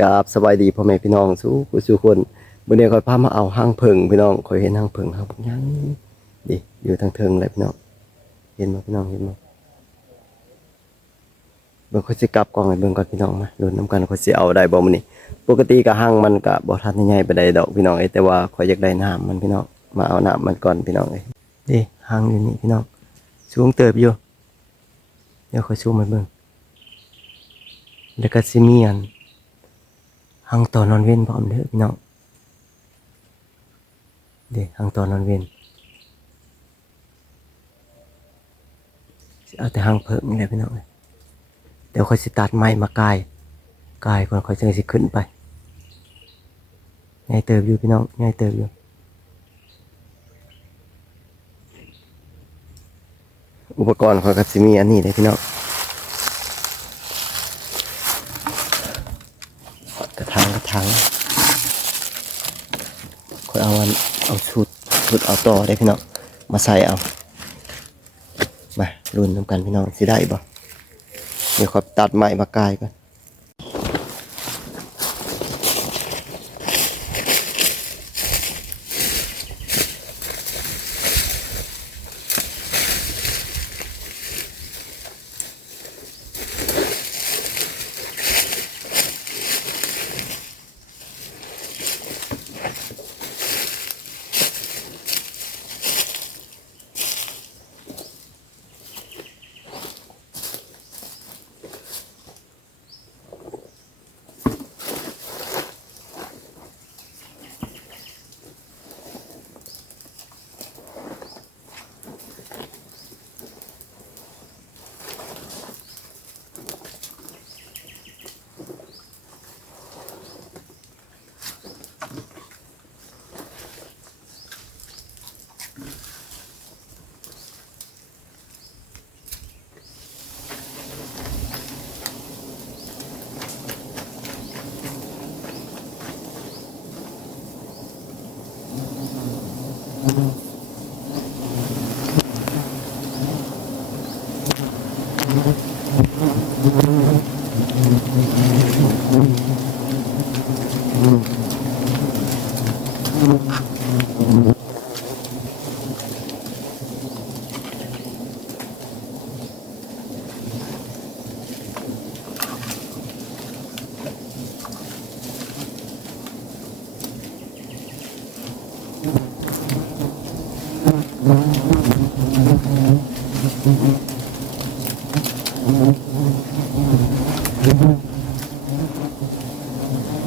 กับสบายดีพ่อแม่พี่น้องสู้ผู้สู้คนวันนี้คอยพามาเอาห้างเพิงพี่น้องคอยเห็นห้างเพิงห้างพิงยังดิอยู่ทางเทิงเลยพี่น้องเห็นไหมพี่น้องเห็นไหมเบิ่งคอยสิกลับกลองให้เบิ่งก่อนพี่น้องมาลุ้นน้ำกันคอยสิเอาได้บ่มื้อนี้ปกติก็ห้างมันก็บ่ทันใหญ่ไปได้ดอกพี่น้องเอ้แต่ว่าคอยอยากได้น้ำมันพี่น้องมาเอาน้ำมันก่อนพี่น้องเอ้ยดิห้างอยู่นี่พี่น้องสูงเติบอยู่เดี๋ยวคอยซูมให้เบิ่ง แล้วก็สิมีอันหังต่อนอนเว้นพร้อมเด้อพี่น้องเด้หังต่อนอนเว้นเอาแต่หังเพิ่มนี่แหละพี่น้องเอ้ยเดี๋ยวค่อยสิตัดไม้มากายกายก่อนค่อยจะสิขึ้นไปง่ายเติบอยู่พี่น้องง่ายเติบอยู่อุปกรณ์คอยก็สิมีอันนี้เลยพี่น้อง กระถางกระถางค่อยเอาอันเอาชุดชุดเอาต่อได้พี่น้องมาใส่เอามารุ่นทำกันพี่น้องสิได้บ่เดี๋ยวขอตัดไม้มากายก่อน Mm-hmm.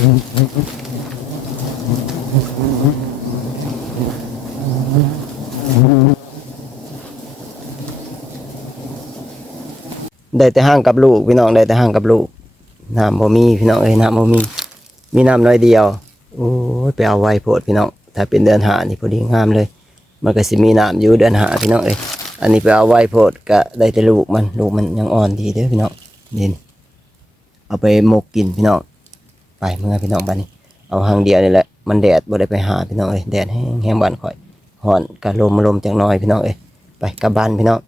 ได้แต่ห้างกับลูกพี่น้องได้แต่ห้างกับลูกน้ำบ่มีพี่น้องเอ้ยน้ำบ่มี มีน้ำน้อยเดียว โอ้ยไปเอาไว้โพดพี่น้องถ้าเป็นเดือนหานี่พอดีงามเลย มันก็สิมีน้ำอยู่เดือนหาพี่น้องเอ้ยอันนี้ไปเอาไว้โพดก็ได้แต่ลูกมันลูกมันยังอ่อนดีเด้อพี่น้องนี่เอาไปหมกกินพี่น้อง ไปเมื่อพี่น้องบ้านนี้ เอาหางเดียวนี่แหละ มันแดดบ่ได้ไปหาพี่น้องเอ้ยแดดแห้งแห้งบ้านข่อยห่อนกะลมลมจังน้อยพี่น้องเอ้ยไปกลับบ้านพี่น้อง